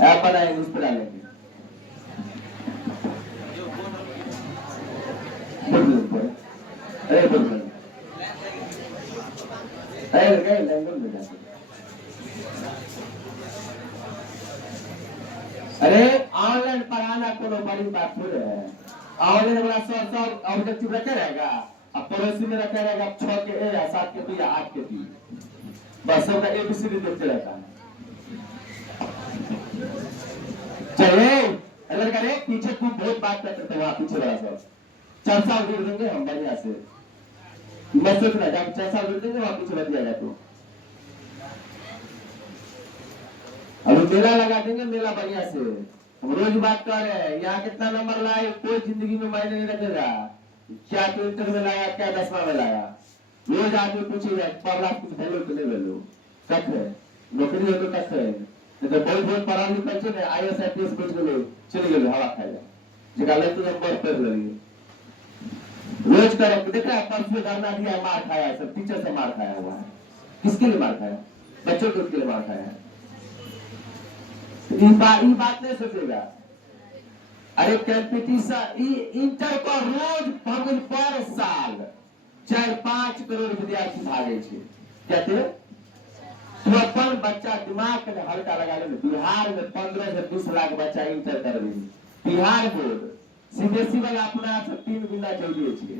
App बनाएंगे, उस पर डालेंगे। अरे बोल अरे गए लैंग्वेज में जाते। अरे ऑनलाइन पढ़ाना कोनो बड़ी बात थोड़े है। ऑनलाइन वाला सब ऑब्जेक्टिव रखे रहेगा, अब पड़ोसी में रखे रहेगा 6 के ए या 7 के बी या 8 के बी, बस सबका एबीसीडी देखते रहता है। चलिए अगर करे पीछे खूब बहुत बात करते थे, वहां पीछे वाला सब 4 साल जोड़ देंगे हम बढ़िया से, मत सोचना जब 4 साल जोड़ देंगे वहां पीछे बच जाएगा। तो अब मेला लगा देंगे, मेला बढ़िया से। हम रोज बात कर रहे हैं यहाँ कितना नंबर लाए, कोई जिंदगी में मायने नहीं रखेगा, क्या तो इंटर में लाया, क्या 10वां में लाया। रोज आदमी पूछेगा पढ़ा कुछ वैल्यू तो नहीं वैल्यू, तक है नौकरी हो तो तक है, नहीं तो बहुत बहुत पढ़ा लिखा छे आईएएस आईपीएस कुछ गए चले गए हवा खाएगा, जगह ले तो नंबर पढ़ लगी। रोज करो देखा परसों धरना दिया, मार खाया, सब टीचर से मार खाया हुआ है। किसके लिए मार खाया? बच्चों के लिए मार खाया है। ई बात नहीं सोचेगा। अरे कंपटीशन इंटर को रोज भगुन पर साल 4-5 करोड़ विद्यार्थी भागे छे। कहते तो अपन बच्चा दिमाग के हल्का लगा ले। बिहार में 15 से 20 लाख बच्चा इंटर कर रही। बिहार बोर्ड सीबीएसई वाला अपना 3 गुना जल्दी छे,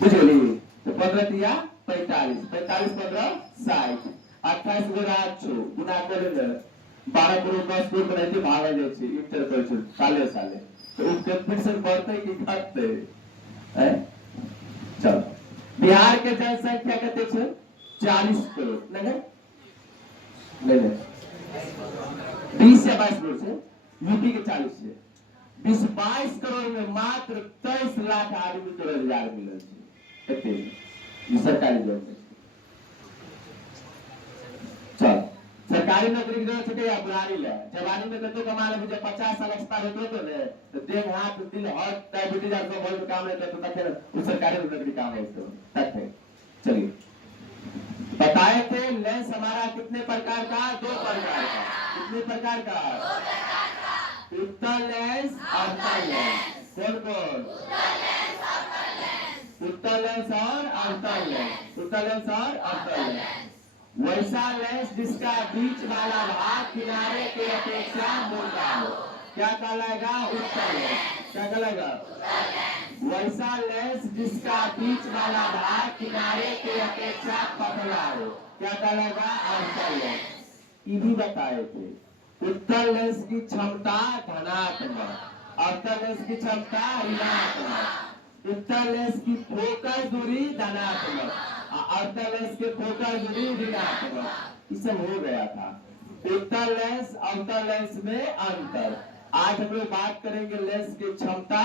बुझली? तो 15 दिया 45, 45 15 60, 28 गुना 800 गुना कर ले 12 करोड़ 10 करोड़ बनाते भागा जाए छे इंटर कर छे साले साले। तो कंपटीशन बढ़ते कि घटते है? चलो बिहार के जनसंख्या कहते छे 40 करोड़ नहीं 20 या 22 करोड़ से, यूपी के 40 से 20-22 करोड़ में मात्र 23 लाख आदमी को रोजगार मिलल छे। ये सरकारी जॉब है। चल सरकारी नौकरी की जरूरत है या बुढ़ारी ले जवानी में तो कमा ले, जब 50 साल एक्सपायर होते तो ने तो देह हाथ दिल हार्ट डायबिटीज और सब बहुत काम लेते तो तक उस सरकारी नौकरी काम है इसको तक है। चलिए बताए थे लेंस हमारा कितने प्रकार का? 2 प्रकार का। कितने प्रकार का? 2 प्रकार का। उत्तल लेंस और अवतल लेंस। कौन कौन? उत्तल लेंस और अवतल लेंस। उत्तल लेंस और अवतल लेंस वैसा लेंस जिसका बीच वाला भाग किनारे के अपेक्षा मोटा हो, क्या कहलाएगा? उत्तल लेंस। क्या कहलाएगा? वैसा लेंस जिसका बीच वाला भाग किनारे के अपेक्षा पतला हो, क्या कहलाएगा? अवतल लेंस। ये भी बताए थे। उत्तल लेंस की क्षमता धनात्मक, अवतल लेंस की क्षमता ऋणात्मक। उत्तल लेंस की फोकस दूरी धनात्मक, अवतल लेंस के फोकस दूरी ऋणात्मक। इससे हो गया था। उत्तल लेंस अवतल लेंस में अंतर। आज हम लोग बात करेंगे लेंस की क्षमता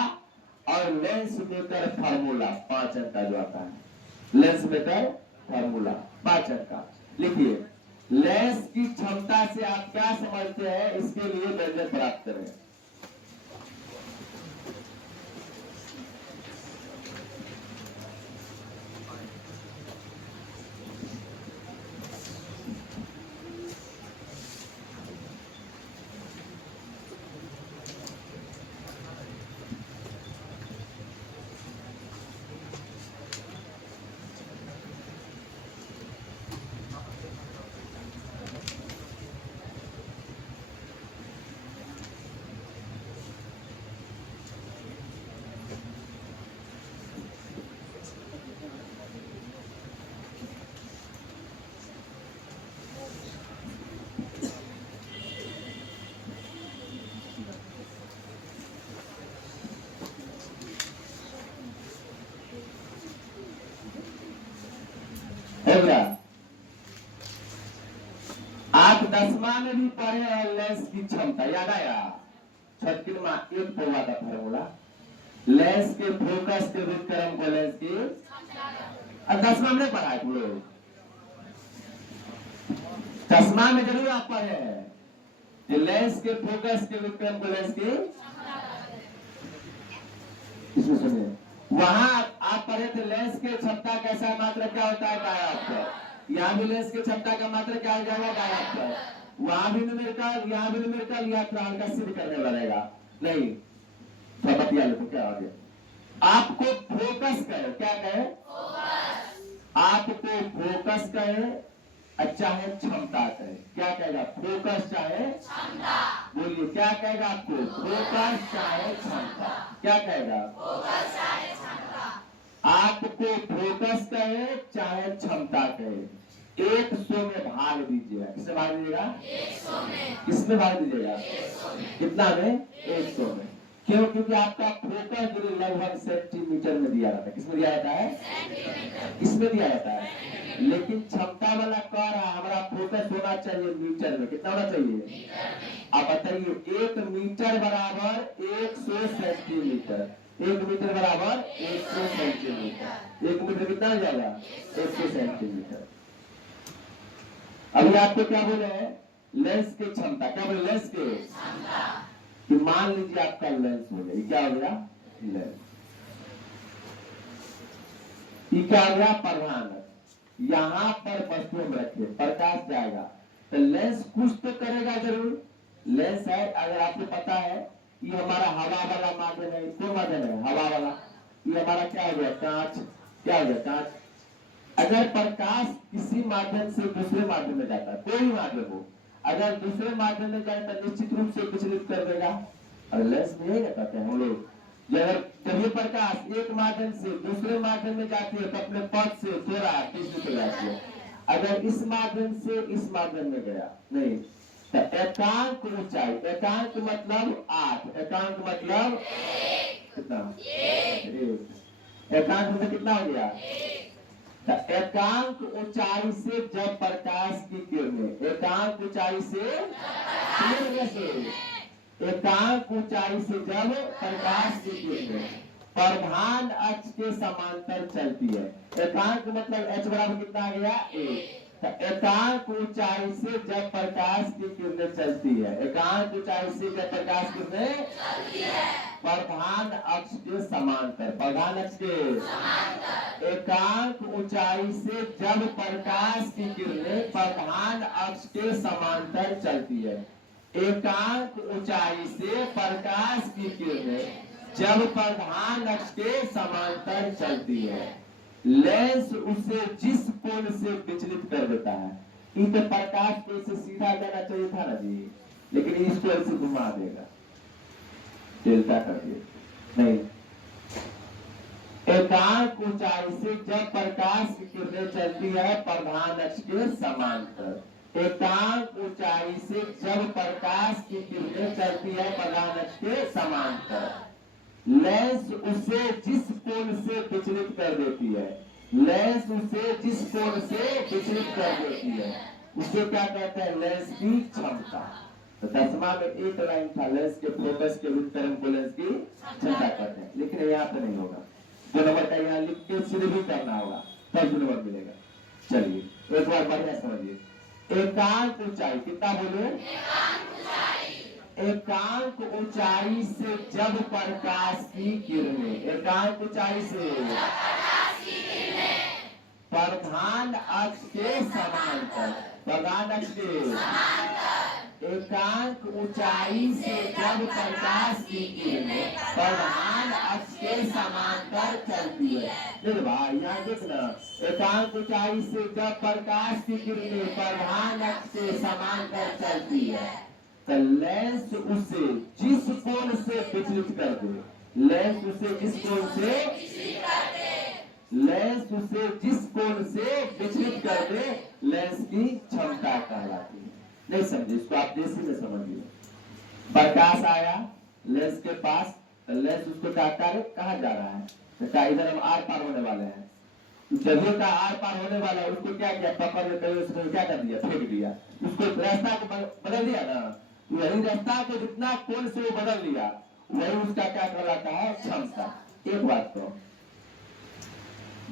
और लेंस मेकर फार्मूला 5 अंक का जो आता है। लेंस मेकर फार्मूला 5 अंक का लिखिए। लेंस की क्षमता से आप क्या समझते हैं, इसके लिए व्यंजन प्राप्त करें। आप 10वां में भी पढ़े हैं लेंस की क्षमता, याद आया? 36 में 1 पौवा का फार्मूला लेंस के फोकस के व्युत्क्रम को लेंस की 10वां में पढ़ा है तुम लोग? 10वां में जरूर आप पढ़े हैं लेंस के फोकस के व्युत्क्रम को लेंस की। इसमें सुनिए वहां आप पढ़े थे लेंस के क्षमता कैसा मात्रा क्या होता है? डायोप्टर। यहाँ भी लेंस की क्षमता का मात्रा क्या हो जाएगा? डायोप्टर। वहां भी न्यूमेरिकल, यहाँ भी न्यूमेरिकल, या फिर हल्का सिद्ध करने लगेगा नहीं। बतिया लो तो क्या हो गया। आपको फोकस कहे, क्या कहे? आपको फोकस कहे चाहे क्षमता कहे, क्या कहेगा? फोकस चाहे क्षमता। बोलिए क्या कहेगा आपको? फोकस चाहे क्षमता। क्या कहेगा? फोकस चाहे क्षमता। आपको फोकस कहे चाहे क्षमता कहे, 100 में भाग दीजिएगा। किसमें भाग दीजिएगा? 100 में। किसमें भाग दीजिएगा? 100 में। कितना में? 100 में। क्यों? क्योंकि आपका फोकस जो लगभग सेंटीमीटर में दिया जाता है। किसमें दिया जाता है? सेंटीमीटर। किसमें दिया जाता है? लेकिन क्षमता वाला कह रहा है हमारा फोकस होना चाहिए मीटर में। कितना होना चाहिए? मीटर में। आप बताइए 1 मीटर बराबर 100 सेंटीमीटर। 1 मीटर बराबर 100 सेंटीमीटर। 1 मीटर कितना हो जाएगा? 100 सेंटीमीटर। अभी आपको क्या बोले हैं? लेंस की क्षमता। क्या बोले? लेंस की क्षमता। कि मान लीजिए आपका लेंस हो गया, क्या हो गया? लेंस। ये क्या हो गया? प्रधान। यहां पर वस्तु हम रखे, प्रकाश जाएगा तो लेंस कुछ तो करेगा जरूर। लेंस है, अगर आपको पता है ये हमारा हवा वाला माध्यम है। कौन माध्यम है? हवा वाला। ये हमारा क्या हो गया? कांच। क्या हो गया? कांच। अगर प्रकाश किसी माध्यम से दूसरे माध्यम में जाता है, कोई भी माध्यम हो, अगर दूसरे माध्यम में जाए तो निश्चित रूप से विचलित कर देगा। और लेंस में यही कहते हैं हम लोग, जब ये प्रकाश एक माध्यम से दूसरे माध्यम में जाती है तो अपने पथ से थोड़ा पीछे चले जाती है। अगर इस माध्यम से इस माध्यम में गया नहीं तो एकांक ऊंचाई, एकांक मतलब 8, एकांक मतलब कितना? एकांक मतलब कितना हो गया? एकांक ऊंचाई से जब प्रकाश की किरणें, एकांक ऊंचाई से एकांक ऊंचाई से जब प्रकाश की किरणें प्रधान अक्ष के समांतर चलती है। एकांक मतलब h बराबर कितना आ गया? 1। एकांक ऊंचाई से जब प्रकाश की किरणें चलती है, एकांक ऊंचाई से जब प्रकाश की किरणें चलती है प्रधान अक्ष के समांतर, प्रधान अक्ष के समांतर। एकांक ऊंचाई से जब प्रकाश की किरणें प्रधान अक्ष के समांतर चलती है, एकांक ऊंचाई से प्रकाश की किरणें जब प्रधान अक्ष के समांतर चलती है, लेंस उसे जिस कोण से विचलित कर देता है। इस प्रकाश को इसे सीधा जाना चाहिए था ना जी, लेकिन इसको ऐसे घुमा देगा, डेल्टा कर दिया नहीं। एकांक ऊंचाई से जब प्रकाश की किरणें चलती है प्रधान अक्ष के समांतर, एकांक ऊंचाई से जब प्रकाश की किरणें चलती है प्रधान अक्ष के समांतर, लेंस उसे जिस कोण से विचलित कर देती है, लेंस उसे जिस कोण से विचलित कर देती है उसे क्या कहते हैं? लेंस की क्षमता। तो 10वां में एक लाइन था, लेंस के फोकस के वितरण को लेंस की क्षमता कहते हैं, लेकिन यहाँ पे नहीं होगा। 2 नंबर का यहाँ लिख के सिर्फ भी करना होगा तब 2 नंबर मिलेगा। चलिए एक बार बढ़िया समझिए। एकांक ऊंचाई कितना बोले? एकांक ऊंचाई से जब प्रकाश की किरणें, एकांक ऊंचाई से प्रधान अक्ष के समांतर, प्रधान अक्ष के एकांक ऊंचाई से जब प्रकाश की किरणें प्रधान अक्ष के समांतर चलती है। देखो भाई यहाँ देखना, एकांक ऊंचाई से जब प्रकाश की किरणें प्रधान अक्ष के समांतर चलती है तो लेंस उसे जिस कोण से विचलित कर दे, लेंस उसे जिस कोण से लेंस उसे जिस कोण से विचलित कर दे लेंस की क्षमता कहलाती है। नहीं समझे इसको? आप देसी में समझिए। प्रकाश आया लेंस के पास तो लेंस उसको क्या करे? कहाँ जा रहा है? तो क्या इधर हम आर पार होने वाले हैं, जगह का आर पार होने वाला है, उसको क्या किया? पकड़ में कहीं उसको क्या कर दिया? फेंक दिया। उसको रास्ता को बदल दिया ना, वही रास्ता को जितना कोण से वो बदल लिया वही उसका क्या कहलाता है? क्षमता। एक बात तो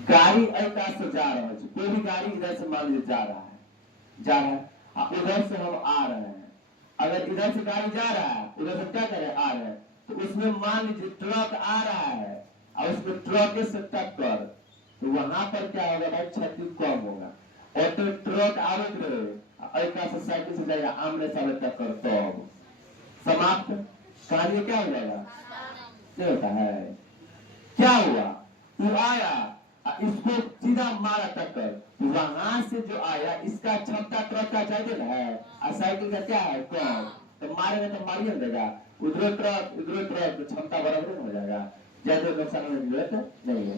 गाड़ी ऐसा से जा रहा है, कोई भी गाड़ी इधर से मान लीजिए जा रहा है उधर से हम आ रहे हैं। अगर इधर से गाड़ी जा रहा है उधर से क्या करें? आ रहे हैं, तो उसमें मान लीजिए ट्रक आ रहा है और उसमें ट्रक से टक्कर, तो वहां पर क्या होगा भाई? क्षति कम होगा। और तो ट्रक आवत रहे ऐका से साइकिल से जाएगा आमने सामने टक्कर तो समाप्त। कहानी क्या हो जाएगा? क्या होता है? क्या हुआ? तू आया इसको सीधा मारा टक्कर, वहां से जो आया इसका क्षमता ट्रक का ज्यादा है और साइकिल का क्या है कम, तो मारेगा तो मारिए देगा। उधर ट्रक तो क्षमता बराबर हो जाएगा, ज्यादा नुकसान होने की जरूरत नहीं है।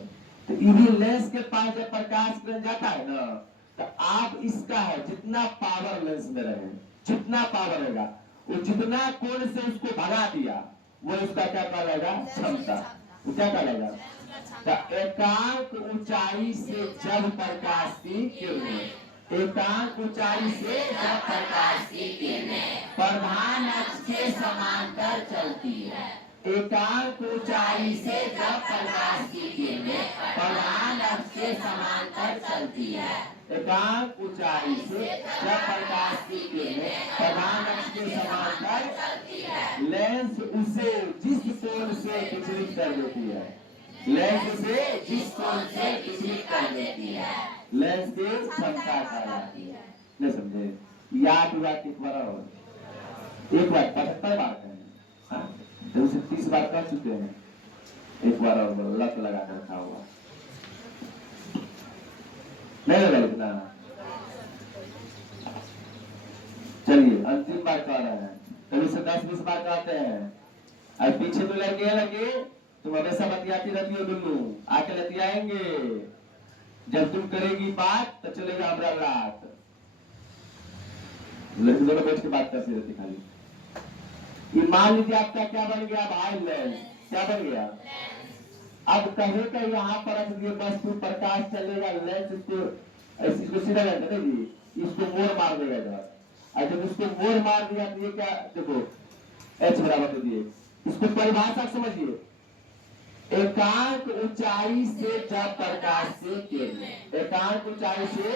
तो ईवी लेंस के पास जब प्रकाश किरण जाता है ना, तो आप इसका है जितना पावर लेंस में रहे, जितना पावर रहेगा वो जितना कोण से उसको भगा दिया वो इसका क्या कहलाएगा? क्षमता। वो क्या कहलाएगा? एकांक ऊंचाई से जब प्रकाश की किरणें, एकांक ऊंचाई से जब प्रकाश की किरणें प्रधान अक्ष के समांतर चलती है, एकांक ऊंचाई से जब प्रकाश की किरणें प्रधान अक्ष के समांतर चलती है, एकांक ऊंचाई से जब प्रकाश की किरणें प्रधान अक्ष के समांतर चलती है, लेंस उसे जिस कोण से विचलित कर देती है, लेंस से जिस कोण से विचलित कर देती है, लेंस की क्षमता कहलाती है। नहीं समझे? याद हुआ कि बार एक बार 75 बार कहें, उसे 30 बार कर चुके हैं, एक बार और लत लगा कर रखा हुआ नहीं लगा इतना। चलिए अंतिम बार कह रहे हैं, कभी से 10-20 बार कहते हैं। और पीछे तो लगे तुम हमेशा बतियाती रहती हो, दुल्लू आके लतियाएंगे, जब तुम करेगी बात तो चलेगा हमारा रात। लड़की दोनों बैठ के बात करती रहती खाली। ये मान लीजिए आपका क्या बन गया भाई? लेंस। क्या बन गया? अब कहे का यहाँ पर वस्तु प्रकाश चलेगा, लेंस इसको सीधा रहता जी, इसको मोड़ मार देगा इधर, और जब इसको मोड़ मार दिया तो ये क्या देखो एच बराबर दे दिए। इसको परिभाषा समझिए, एकांक ऊंचाई से जब प्रकाश की किरणें, एकांक ऊंचाई से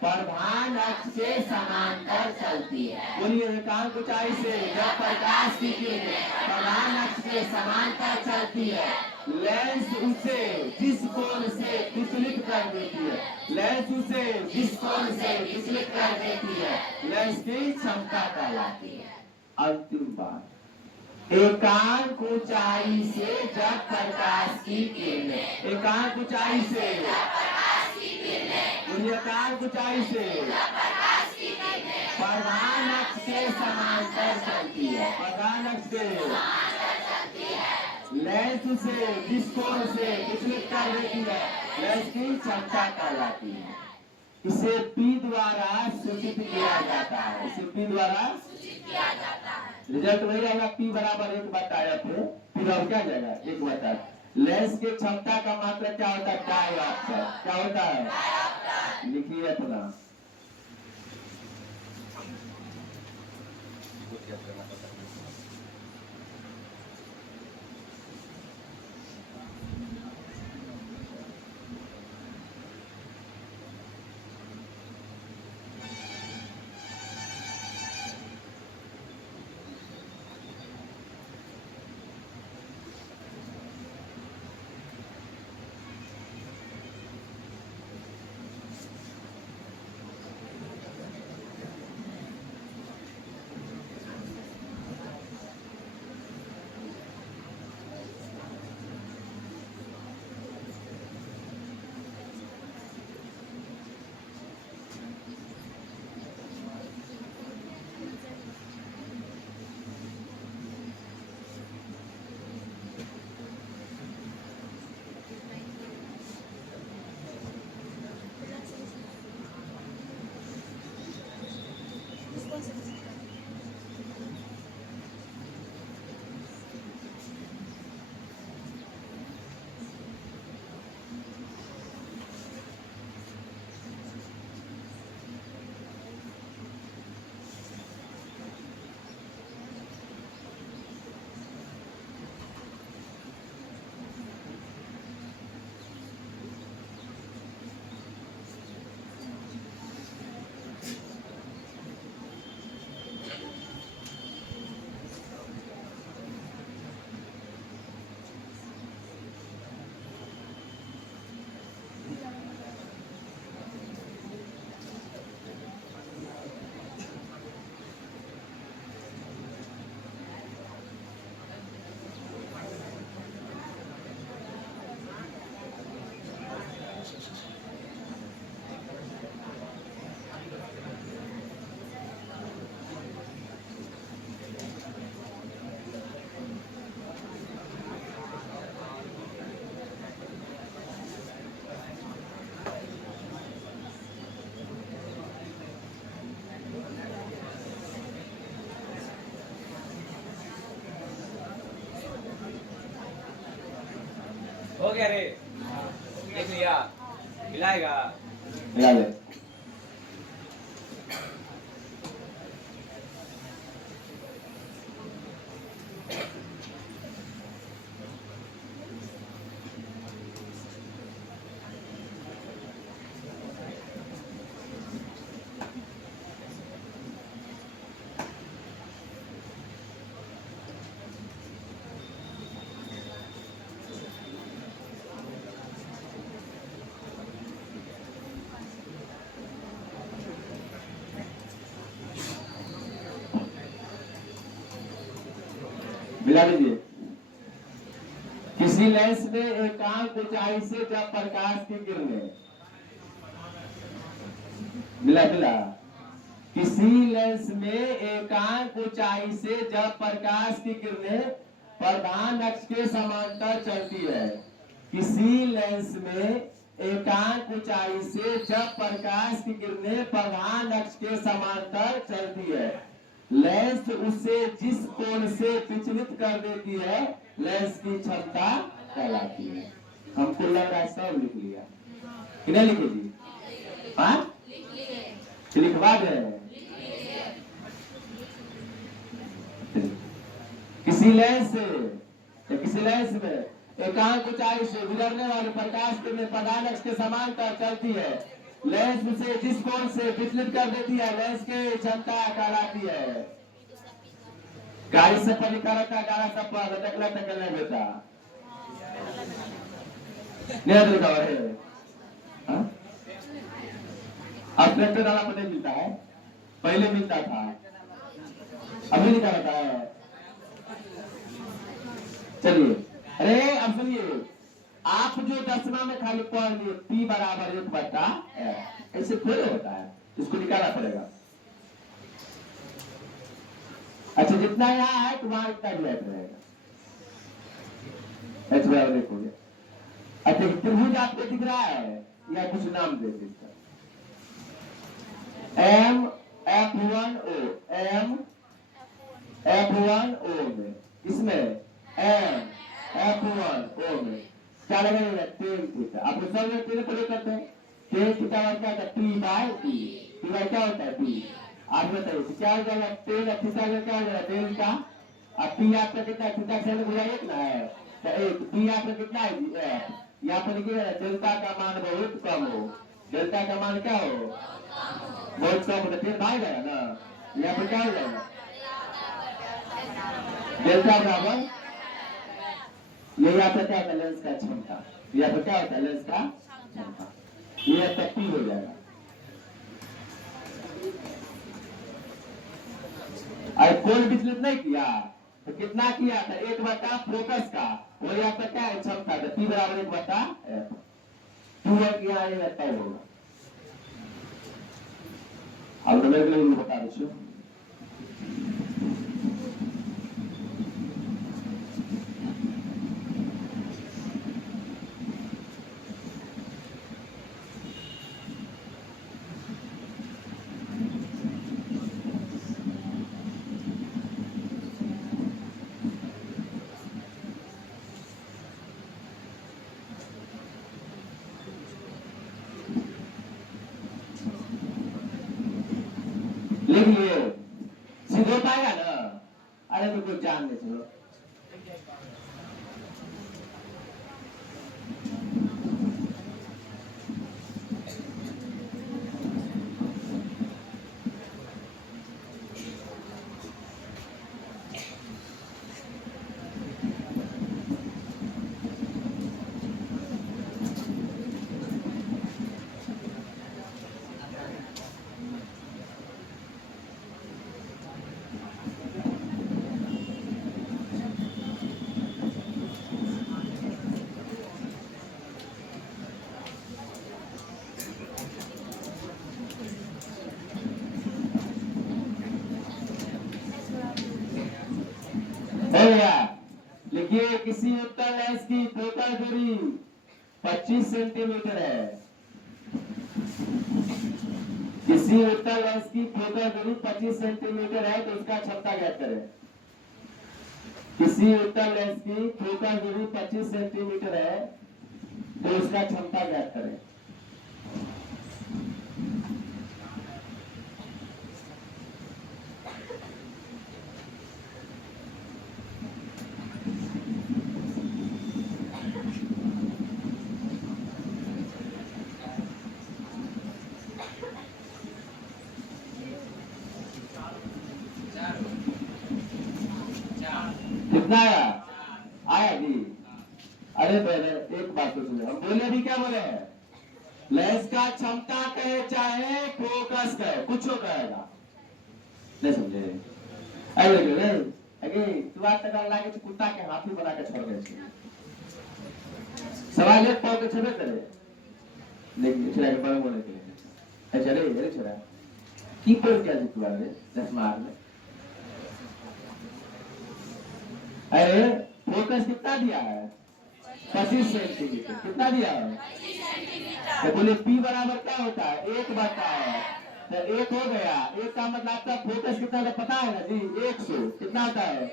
प्रधान अक्ष के समांतर चलती है। बोलिए, एकांक ऊंचाई से जब प्रकाश की किरणें प्रधान अक्ष के समांतर चलती है, लेंस उसे जिस कोण से विचलित कर देती है, लेंस उसे जिस कोण से विचलित कर देती है, लेंस की क्षमता कहलाती है। अंतिम बात, एकांक ऊंचाई से जब प्रकाश की किरणें, एकांक ऊंचाई से एकांक ऊंचाई से प्रधान अक्ष के समांतर चलती है, प्रधान अक्ष के लेंस उसे जिस कोण से विचलित कर देती है, लेंस की क्षमता कहलाती है। इसे P द्वारा सूचित किया जाता है, इसे P द्वारा रिजल्ट वही रहेगा, P बराबर 1/F। फिर अब क्या जाएगा? 1/F। लेंस की क्षमता का मात्रा क्या होता है? डायोप्टर। क्या होता है? लिखिए अपना। गया रे, देख लिया, मिलाएगा। मिला ले। मिला लीजिए। किसी लेंस में एकांक ऊंचाई से जब प्रकाश की किरणें, मिला मिला। किसी लेंस में एकांक ऊंचाई से जब प्रकाश की किरणें प्रधान अक्ष के समांतर चलती है। किसी लेंस में एकांक ऊंचाई से जब प्रकाश की किरणें प्रधान अक्ष के समांतर चलती है, लेंस उसे जिस कोण से विचलित कर देती है, लेंस की क्षमता कहलाती है। हमको लग रहा है सब लिख लिया कि नहीं लिखे जी? हाँ, लिखवा दे। किसी लेंस में एकांक ऊंचाई से गुजरने वाले प्रकाश किरणें प्रधान अक्ष के समांतर चलती है, लेंस उसे जिस कोण से विचलित कर देती है, लेंस की क्षमता कहलाती है। गाड़ी से पहले करता गाड़ा सब टकला टकल नहीं बेटा नहीं लिखा है। अब ट्रैक्टर वाला पर नहीं मिलता है, पहले मिलता था, अभी लिखा रहता है। चलिए, अरे अब सुनिए, आप जो 10वां में खाली पढ़ लिए P बराबर 1/F, ऐसे थोड़े होता है, इसको निकालना पड़ेगा। अच्छा, जितना यहाँ है तो वहां इतना भी रहेगा। H बराबर 1 हो गया। अच्छा, त्रिभुज आपको दिख रहा है या कुछ नाम दे इसका? M F1O, M F1O में, इसमें M F1O में क्या लगेगा? tan theta. आप लोग सब लोग पढ़े करते हैं। tan थीटा क्या होता है? P/T। P क्या होता है? T। आज बताइए क्या हो जाएगा? tan थीटा का क्या हो जाएगा? डेल्टा। अब P आपका कितना? थीटा से बुझाइए कितना है? तो एक P आपका कितना है? F। यहाँ पर लिखिएगा डेल्टा का मान बहुत कम हो। डेल्टा का मान क्या हो? बहुत कम हो, तो फिर भाग जाएगा ना। यहाँ पर क्या हो जाएगा? डेल्टा बराबर, यही आपका क्या होता है? लेंस का क्षमता। यहाँ पर क्या होता है? लेंस का क्षमता। ये आपका P हो जाएगा। अरे कोण विचलित नहीं किया तो कितना किया था? 1/F फोकस का, वही आपका क्या है? क्षमता। तो P बराबर 1/F। 2 किया ये तब होगा। अब तो मेरे लिए बता दीजिए। लिख लिए, सिद्ध हो पाएगा ना? अरे तो कोई जान नहीं चलो। लिखिए, किसी उत्तल लेंस की फोकल दूरी 25 सेंटीमीटर है। किसी उत्तल लेंस की फोकल दूरी 25 सेंटीमीटर है तो उसका क्षमता ज्ञात करें। किसी उत्तल लेंस की फोकल दूरी 25 सेंटीमीटर है तो उसका क्षमता ज्ञात करें। कितना आया? आया जी। अरे पहले एक बात तो सुनो, हम बोले अभी क्या बोले हैं? लेंस का क्षमता कहे चाहे फोकस कहे, कुछ कहेगा नहीं, समझे? अरे अगे तू बात कर लागे तो कुत्ता के हाथी बना के छोड़ दे। सवाल एक पाव के छबे करे, लेकिन छड़ा के बड़े बोले के चले अरे छड़ा की पर क्या तू आ रे 10 मार में। अरे फोकस कितना दिया है? 25 सेंटीमीटर। कितना दिया है? तो बोले P बराबर क्या होता है? 1 बटा है, तो 1 हो गया। 1 का मतलब आपका फोकस कितना है पता है ना जी? 100। कितना होता है?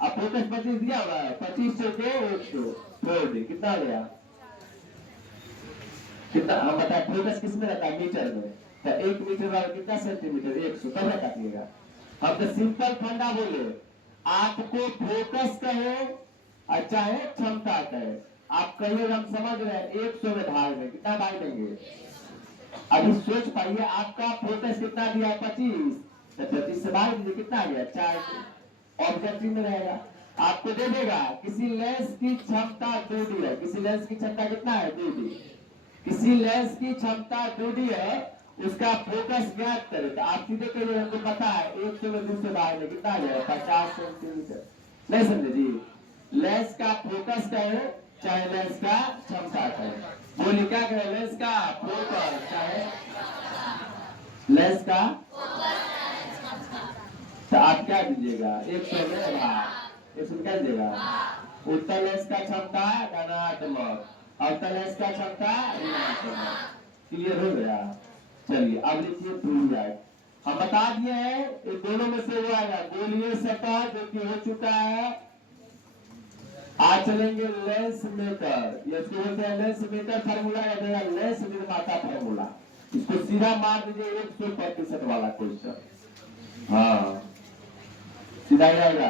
अब फोकस 25 दिया हुआ है, 25 से 100 छोड़ दी, कितना हो गया? कितना हम बताए? फोकस किस में रहता है? मीटर में। तो 1 मीटर बराबर कितना सेंटीमीटर? 100। कब काटिएगा? हम तो सिंपल फंडा बोले, आपको फोकस कहे और चाहे क्षमता कहे, आप कहिए हम समझ रहे हैं 100 में भाग में कितना भाग देंगे? अभी सोच पाइए, आपका फोकस कितना दिया है? 25, तो 25 से भाग दीजिए, कितना आ गया? 4। ऑब्जेक्टिव में रहेगा, आपको दे देगा किसी लेंस की क्षमता 2D है। किसी लेंस की क्षमता कितना है? 2D। किसी लेंस की क्षमता 2D है, उसका फोकस ज्ञात करें। तो आप सीधे कहिए हमको पता है 100 में 2 से भाग में कितना आ जाएगा? 50 सेंटीमीटर। नहीं समझे जी? लेंस का फोकस कहे चाहे लेंस का क्षमता कहे। बोलिए क्या कहे? लेंस का फोकस चाहे लेंस का, तो आप क्या दीजिएगा? 100 में भाग, इसमें क्या दीजिएगा? उत्तर लेंस का क्षमता धनात्मक, अवतल लेंस का क्षमता ऋणात्मक। क्लियर हो गया? चलिए अब लिखिए 2 हम बता दिए हैं, इन दोनों में से वो आएगा गोलीय सतह जो कि हो चुका है। आज चलेंगे लेंस मेकर, ये इसको बोलते हैं लेंस मेकर फार्मूला या देगा लेंस निर्माता फार्मूला। इसको सीधा मार दीजिए 100% वाला क्वेश्चन। हाँ सीधा ही रहेगा।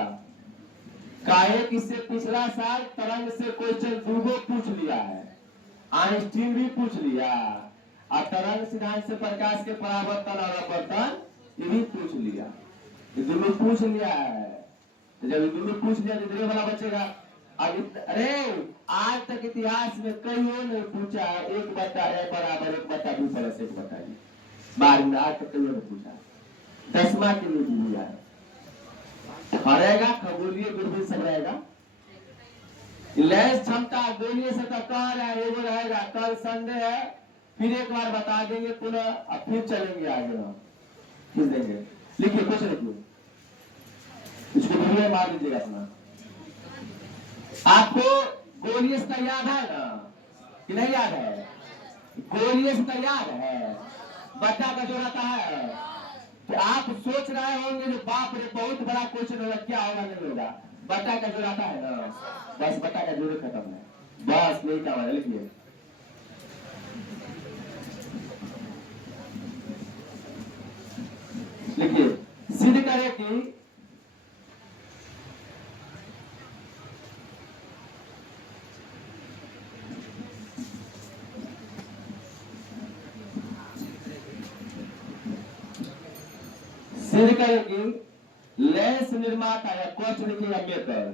काहे किससे पिछला साल तरंग से क्वेश्चन 2 पूछ लिया है, आइंस्टीन भी पूछ लिया, और तरंग सिद्धांत से प्रकाश के परावर्तन और अपवर्तन ये भी पूछ लिया। ये दोनों पूछ लिया है, तो जब दोनों पूछ लिया तो वाला बचेगा। अरे आज तक इतिहास में कईयों ने पूछा 1 बटा a बराबर 1 बटा b प्लस 1 बटा b। 12 में आज तक कईयों ने पूछा, 10वां के लिए भी लिया है। रहेगा खगोलीय दूरबीन सब रहेगा। लेंस क्षमता गोलीय सतह कहाँ रहा है? वो रहेगा। कल संडे है, फिर एक बार बता देंगे पुनः, अब फिर चलेंगे आगे हम खींच देंगे। लिखिए कुछ लिखिए, इसको वीडियो मार दीजिएगा अपना। आपको गोलीय सतह याद है ना कि नहीं याद है? गोलीय सतह याद है? बच्चा का जो रहता है, तो आप सोच रहे होंगे जो बाप रे बहुत बड़ा क्वेश्चन होगा, क्या होगा नहीं होगा। बच्चा का जो रहता है ना, बस बच्चा का जोड़ खत्म है, बस नहीं काम है। लिखिए लिखिए सिद्ध करे कि सिद्ध करे कि लेंस निर्माता या क्वेश्चन लिखिएगा मेकर,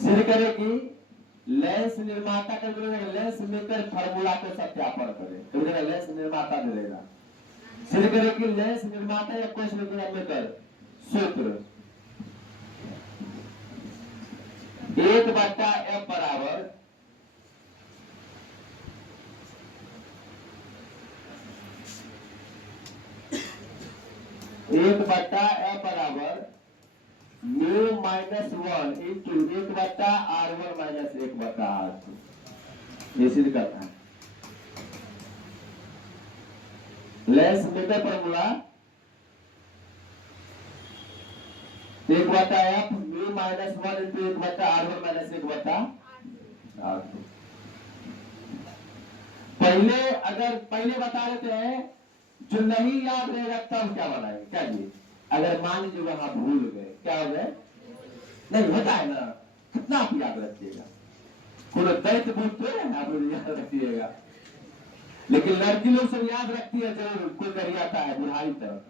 सिद्ध करे कि लेंस निर्माता का लेंस मेकर फार्मूला को सत्यापन करे, तो लेंस निर्माता मिलेगा। सिद्ध करे कि लेंस निर्माता या क्वेश्चन लिखिएगा मेकर सूत्र 1 बटा f बराबर 1 बटा f बराबर म्यू माइनस 1 इंटू 1 बटा r1 माइनस 1 बटा r2। ये सिद्ध करना है। लेंस मेकर फॉर्मूला 1 बटा f म्यू माइनस 1 इंटू 1 बटा r1 माइनस 1 बटा पहले बता देते हैं, जो नहीं याद रहेगा तब क्या बनाएंगे, क्या जी? अगर मान लीजिए वहां भूल गए, क्या हो गए? नहीं होता है ना, कितना आप याद रखिएगा, कोई दैत्य भूत तो है आप लोग याद रखिएगा। लेकिन लड़की लोग सब याद रखती है, जरूर कोई कर आता है बुढ़ाई तक,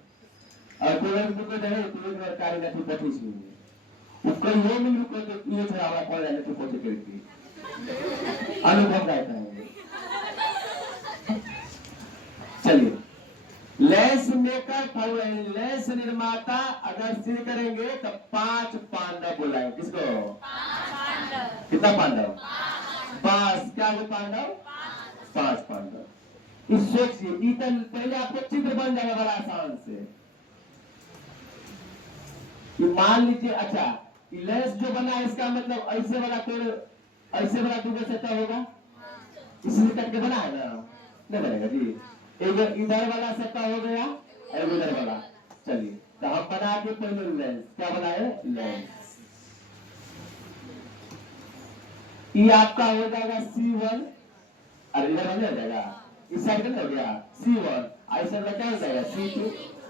और कोई कार्य नहीं पठिस नहीं कोई वो मिल को तो ये थोड़ा हमारा कॉल है तो पहुंचे करती अनुभव रहता है। चलिए, लेस मेकर लेस निर्माता अगर सिद्ध करेंगे तो 5 पांडव बुलाएंगे। किसको? कितना पांडव? 5। क्या है पांडव? 5 पांडव। इस सोचिए, पहले आपको चित्र बन जाएगा बड़ा आसान से। मान लीजिए, अच्छा लेस जो बना है इसका मतलब ऐसे वाला पेड़, ऐसे वाला दूगो सतह होगा, इसलिए कट के बना है ना, नहीं बनेगा जी। एक इधर वाला सतह हो गया, एक उधर वाला। चलिए, तो हम बना के पहले लेंस, क्या बनाए? लेंस। ये आपका हो जाएगा C1, अरे इधर हो जाएगा, इस साइड में हो गया C1, ऐसा वाला क्या हो जाएगा C2,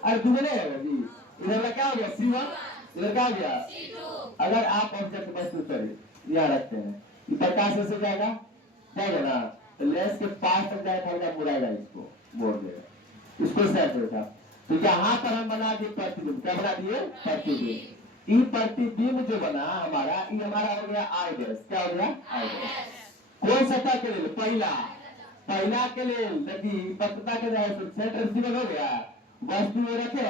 अरे दूगो नहीं होगा जी, इधर वाला क्या हो गया C1, इधर क्या हो गया C2। अगर आप ऑब्जेक्ट वस्तु करें यहाँ रखते हैं, ये प्रकाश से जाएगा ना, तो लेंस के पास तक जाएगा, मुड़ाएगा, इसको मोड़ देगा, इसको सेट होगा। तो यहाँ पर हम बना दिए प्रतिबिंब, क्या बना दिए? प्रतिबिंब। ये प्रतिबिंब जो बना हमारा, ये हमारा हो गया आइडस। क्या हो गया? आइडस। कौन सतह के लिए? पहला के लिए पत्रता के सेंटर हो गया, वस्तु में रखे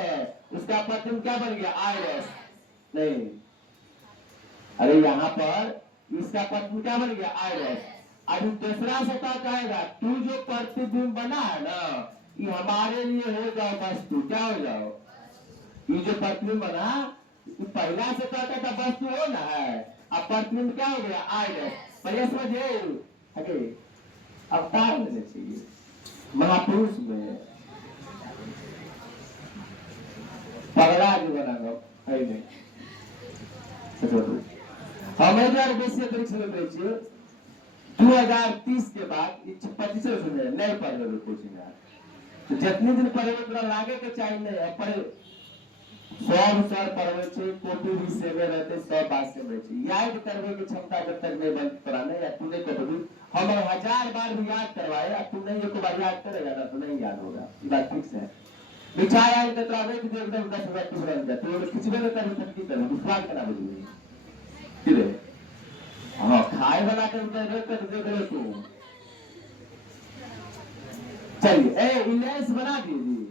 उसका प्रतिबिंब क्या बन गया? आइडस। नहीं, अरे यहाँ पर इसका प्रतिबिंब क्या बन गया? आइडस। अभी दूसरा सतह कहेगा, तू जो प्रतिबिंब बना है ना, ये हमारे लिए हो जाओ वस्तु। क्या हो जाओ? ये जो प्रतिबिंब बना, पहला सतह का वस्तु हो ना है, अब प्रतिबिंब क्या हो गया? आइडस। पहले समझे, अवतार लेने चाहिए महापुरुष में, पगला जो बना दो नहीं। हमें 2030 के बाद 25 नहीं पढ़े कोचिंग, तो जितने दिन पढ़े पूरा लागे के चाहिए नहीं पढ़े, 100 सर पढ़वे कॉपी भी सेवे रहते, 100 बात सेवे याद करने की क्षमता जब तक नहीं बंद कराने, या तू नहीं कभी हम 1000 बार भी याद करवाए, तू नहीं एक बार याद करेगा ना तो नहीं याद होगा। ये बात फिक्स है। मिठाई आए तो एकदम 10 बार बन जाते हैं, खिंचवे में की करें विश्वास करा दे। हाँ, खाए वाला के तू चलिए लेंस बना दीजिए।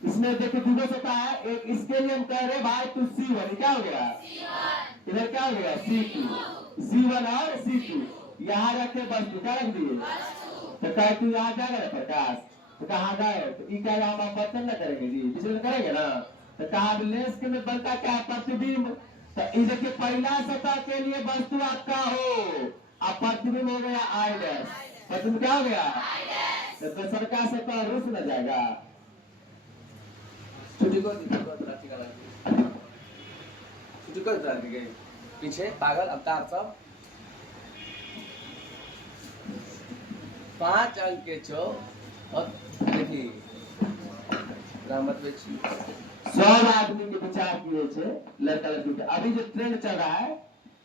इसमें देखिए दूगो सतह है, एक इसके लिए हम कह रहे भाई तू C1, क्या हो गया? इधर क्या हो गया? C2। C1 और C2 यहाँ रखे वस्तु, क्या रख दिए? तो कहे तू यहाँ जाएगा प्रकाश, तो कहाँ गए? तो ये कह हम अपवर्तन न करेंगे जी, विश्लेषण करेंगे ना, तो कहा लेंस के में बनता क्या? प्रतिबिंब। तो इस देखिए पहला सतह के लिए वस्तु आपका हो, अब प्रतिबिंब हो गया आइडस, प्रतिबिंब क्या हो गया? तो दूसर का सतह रुस न जाएगा। छुट्टी को पीछे पागल अवतार सब 5 अंक के छो और देखिए सब आदमी के विचार किए थे लड़का लड़की के। अभी जो ट्रेंड चल रहा है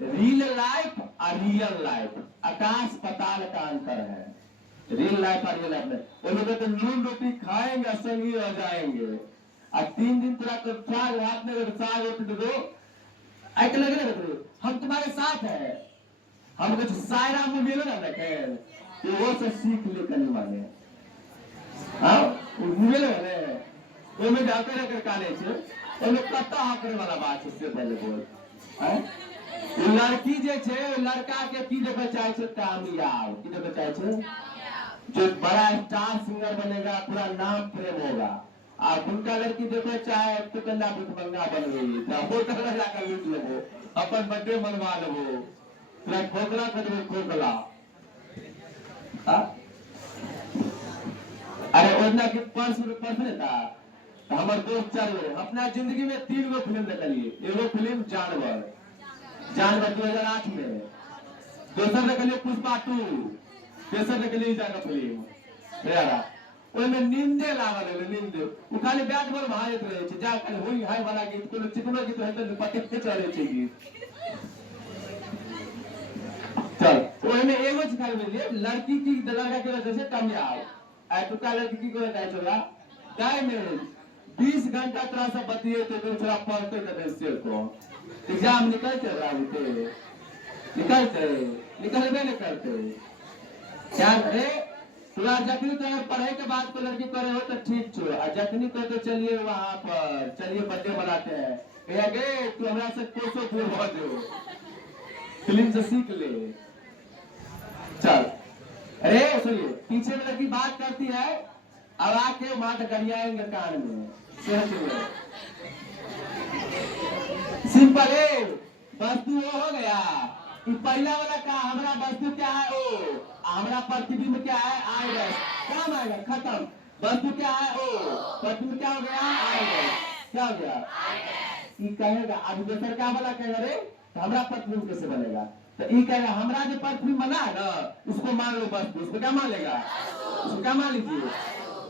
रियल लाइफ और रियल लाइफ, आकाश पताल का अंतर है। रियल लाइफ और रियल लाइफ में वो लोग तो नून रोटी खाएंगे संगी रह जाएंगे, और 3 दिन पूरा तो साग हाथ में साग रोटी दो ऐसे लगे ना हम तुम्हारे साथ है, हम कुछ सायरा मूवी ना देखे तो वो से सीख ले करने वाले। हाँ मूवी लगे वो में जाते रहकर काले छे वो लोग कत्ता हाकर वाला बात है। उससे पहले बोल है लड़की जे छे लड़का के की देखे चाहे छे कामयाब, की देखे चाहे छे जो बड़ा स्टार सिंगर बनेगा, पूरा नाम प्रेम होगा। आप उनका लड़की देखो चाहे तो कंधा भिखमंगा बन गई तो होटल में जाकर लूट लो, अपन बर्थडे मनवा लो, पूरा खोखला कर दो खोखला। अरे ओजना के 500 रुपये लेता हमारे दोस्त चल रहे अपना जिंदगी में 3 गो फिल्म देखलिए। एगो फिल्म जानवर 2008 में, दोसर देख लिए पुष्पा 2, तेसर देख लिए जाकर फिल्म हेरा ओमे नींदे लागल है नींदे उ खाली बैट बॉल भागत रहे छै जा खाली होई हाय वाला गीत कोनो चिकनो गीत है तो पते पे चले छै गीत चल ओमे एगो सिखाई मिले लड़की की लड़का के वजह से कामयाब आ टुका लड़की की को कहै छोला टाइम में 20 घंटा तोरा से बतिए तो थोड़ा पढ़ते तो से को एग्जाम निकलते रहते निकलबे नहीं करते क्या रे तोरा जखनी तो पढ़ाई के बाद तो लड़की करे हो तो ठीक छो आ जखनी तो चलिए वहां पर चलिए बर्थडे मनाते हैं कह गे तू हमरा से कोसो दूर हो दो फिल्म से सीख ले चल अरे सुनिए पीछे में लड़की बात करती है अब आके माथ गरियाएंगे कान में सिंपल है वस्तु वो हो गया पहला वाला का हमारा वस्तु क्या है ओ हमारा प्रतिबिंब क्या है आइरस काम आएगा खत्म वस्तु क्या है ओ प्रतिबिंब क्या हो गया आइरस क्या हो गया ये कहेगा अब दूसरा क्या वाला कहेगा रे तो हमारा प्रतिबिंब कैसे बनेगा तो ये कहेगा हमारा जो प्रतिबिंब बना है ना उसको मान लो वस्तु उसको क्या मान लेगा उसको क्या मान लीजिए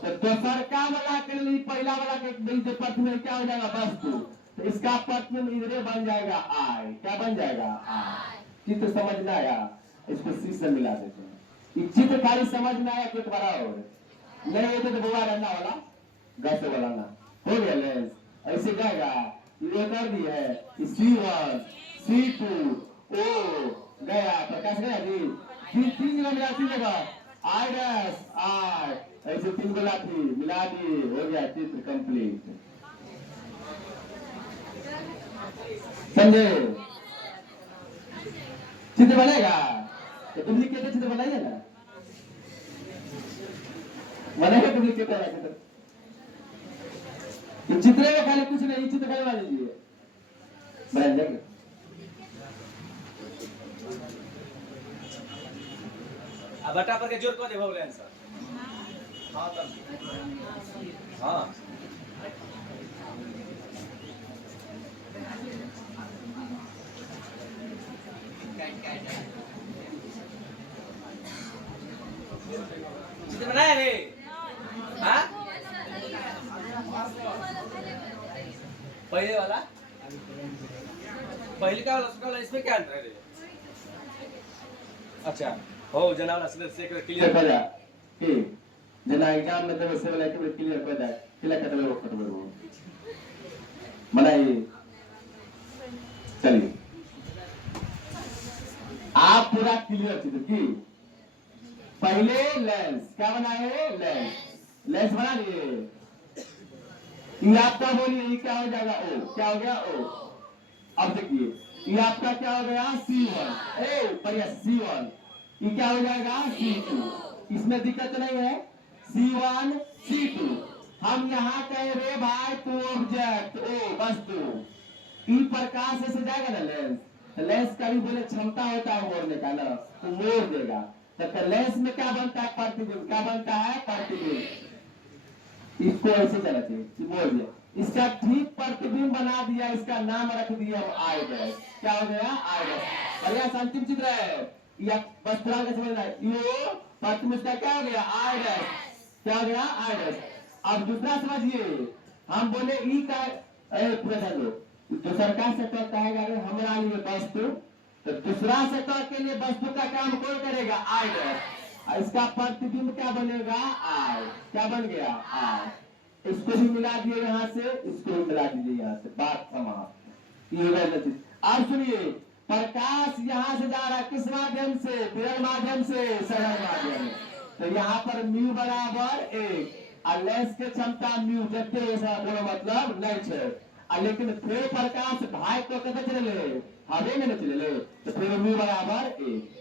तो दूसरा का वाला के लिए पहला वाला के जो प्रतिबिंब क्या हो जाएगा वस्तु तो इसका प्रतिबिंब इधर बन जाएगा आई क्या बन जाएगा आई चित्र समझ में आया इसको सी से मिला देते हैं चित्र खाली समझ में आया कि बड़ा हो नहीं ये तो बुआ रहना वाला गैस वाला ना हो गया लेंस ऐसे जाएगा ये कर दी है C1 C2 O गया प्रकाश गया जी तीन जगह मिला तीन जगह आई डैश आई ऐसे तीन गोला थी मिला दी हो गया चित्र कंप्लीट समझे चित्र बनेगा तो डुप्लीकेट चित्र बनाइए ना बनेगा डुप्लीकेट वाला चित्र चित्र में खाली कुछ नहीं चित्र बनवा लीजिए बन जाएगा अब बटा पर के जोर को दे भोले आंसर हां तब हां चित्र बनाया रे हाँ पहले वाला पहले का वाला इसमें क्या अंतर है रे अच्छा हो जनावर असले से क्लियर कर जा कि जना एग्जाम में तो से वाला के क्लियर कर जाए क्लियर कर दो बनाइए चलिए आप पूरा क्लियर चित्र की पहले लेंस क्या बनाए लेंस बना लिए ये आपका बोलिए ये क्या हो जाएगा ओ क्या हो गया ओ अब देखिए ये आपका क्या हो गया C1 ए बढ़िया C1 ये क्या हो जाएगा C2 इसमें दिक्कत नहीं है C1 C2 हम यहाँ कह रहे भाई टू ऑब्जेक्ट ओ वस्तु ई प्रकाश से जाएगा ना लेंस का भी बोले क्षमता होता है मोड़ने का ना तो मोड़ देगा तो लेंस में क्या बनता है प्रतिबिंब क्या बनता है प्रतिबिंब इसको ऐसे चला चाहिए मोड़ दिया इसका ठीक प्रतिबिंब बना दिया इसका नाम रख दिया आई डैश क्या हो गया आई डैश बढ़िया अंतिम चित्र है या बस थोड़ा समझना है यो प्रतिबिंब का क्या हो गया आई डैश क्या हो गया आई डैश अब दूसरा समझिए हम बोले ई का पूरा समझो तो सरकार से तो कहेगा अरे हमारा लिए वस्तु तो दूसरा सेक्टर के लिए वस्तु का काम कौन करेगा आई डैश इसका प्रतिबिंब क्या बनेगा आई क्या बन गया आई इसको भी मिला दिए यहाँ से इसको भी मिला दीजिए यहाँ से बात समाप्त ये अब सुनिए प्रकाश यहाँ से जा रहा है किस माध्यम से विरल माध्यम से सरल माध्यम तो यहाँ पर म्यू बराबर 1 और लेंस के क्षमता म्यू जते मतलब नहीं है लेकिन फिर प्रकाश भाई को कहते चले हवे में चले तो फिर म्यू बराबर 1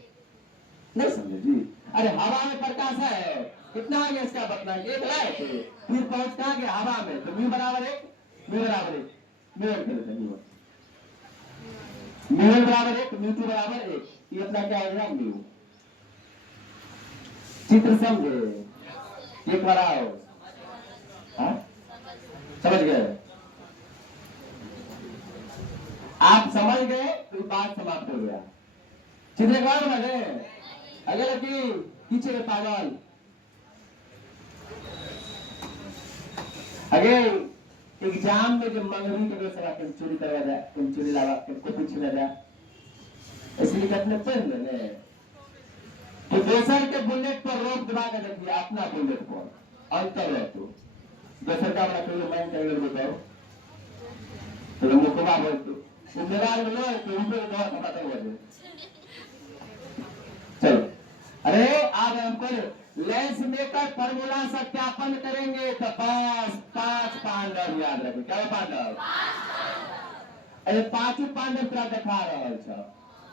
नहीं समझे जी अरे हवा में प्रकाश है कितना आ गया इसका बतना 1 लाए थे फिर पहुंच कहा गया हवा में तो म्यू बराबर 1 म्यू बराबर 1 म्यू बराबर 1 म्यू 2 बराबर 1 ये अपना क्या हो गया म्यू चित्र समझे एक बार आओ समझ गए आप समझ गए तो बात समाप्त हो गया चित्रकार बने अगर कि पीछे के पागल अगे एग्जाम में जो मंगनी के सरा के चोरी करवा दे तुम चोरी लावा को पूछ ले दे इसलिए अपने पढ़ ले तो दोसर के बुलेट पर रोक दबा के देखिए अपना बुलेट पर अंतर है तो दोसर का अपना कोई माइंड कर ले बताओ तो मुकमा बोल तो मेरा लो तो ऊपर बहुत पता हो जाए चलो अरे अब हम कर लेंस मेकर फार्मूला सत्यापन करेंगे तो पांच पांडव याद रखो क्या पांडव अरे पांचों पांडव पूरा दिखा रहा है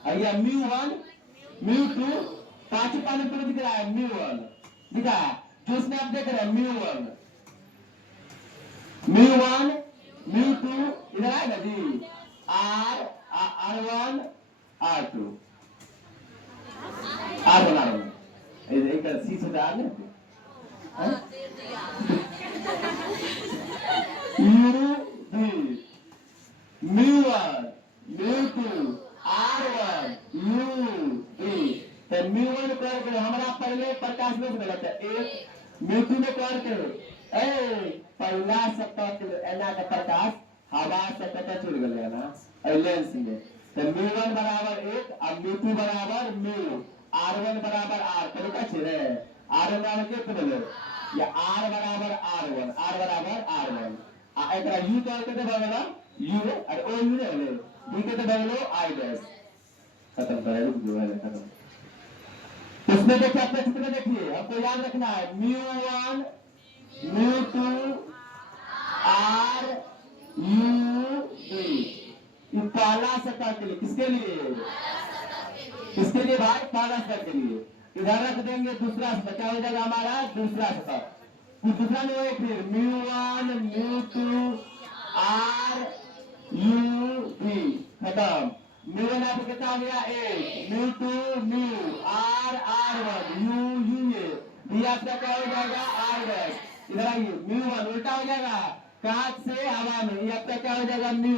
अय्या μ1 μ2 पांचों पांडव पूरा दिख रहा है μ1 दिखा है जो उसमें आप देख रहे हैं μ1 μ2 इधर है ना जी r1 r2 R बना रहा हूँ एक सी से डाल लें μ1 μ2 r1 तो μ1 करके हमारा पहले प्रकाश में गलत है एक μ2 में करके पहला सतत एना का प्रकाश हवा से पता चल गया ना लेंस में तो μ1 बराबर 1 और μ2 बराबर μ r1 बराबर r तो क्या छे रे r1 बराबर के बोलो या r बराबर r1 r बराबर r1 आ एकरा u तो के बगला u और o u ने बोले b के बगलो i डैश खत्म कर रुक जो है खत्म इसमें देखिए अपने चित्र में देखिए आपको याद रखना है μ1 μ2 r u b ये पहला सतह के लिए किसके लिए किसके लिए भाई पहला सतह के लिए इधर रख देंगे दूसरा सतह क्या हो जाएगा हमारा दूसरा सतह दूसरा में वही फिर μ1 μ2 r u b खत्म μ1 आपको कितना हो गया 1 μ2 μ r r1 u ये b आपका क्या हो जाएगा r डैश इधर आइए μ1 उल्टा हो जाएगा कांच से हवा में ये आपका क्या हो जाएगा μ2